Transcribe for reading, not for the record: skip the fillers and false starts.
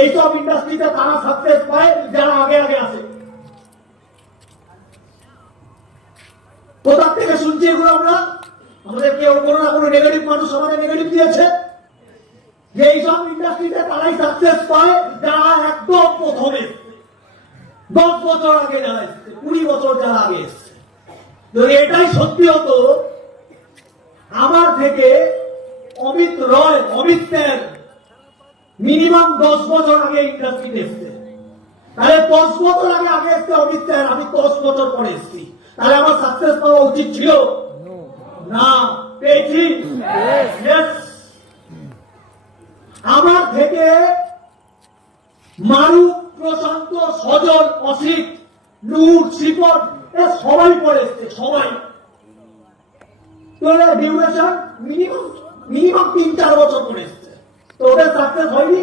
এইসব ইন্ডাস্ট্রিতে তারা সাকসেস পায় যারা আগে আগে আসে। কোথা থেকে শুনছি এগুলো আমরা? আমাদের কেউ কোনো না কোনো নেগেটিভ মানুষ আমাদের নেগেটিভ দিয়েছে যে এইসব ইন্ডাস্ট্রিতে তারাই সাকসেস পায় যারা একদম প্রথমে 10 বছর আগে যারা এসছে, 20 বছর যারা আগে এসছে। যদি এটাই সত্যি হতো, আমার থেকে অমিত রয়, অমিত স্যার মিনিমাম 10 বছর আগে ইন্ডাস্ট্রিতে এসছে। তাহলে 10 বছর আগে এসছে অমিত স্যার, আমি 10 বছর পরে এসছি। তাহলে আমার সাকসেস পাওয়া উচিত ছিল না? পেয়েছি। আমার থেকে মারু, প্রশান্ত, সজল, অসিত, নূর, শ্রীপদ সবাই পড়ে এসছে, সবাই। ডিউরেশন মিনিমাম 3-4 বছর পরে এসছে। তো ওদের সাকসেস হয়নি।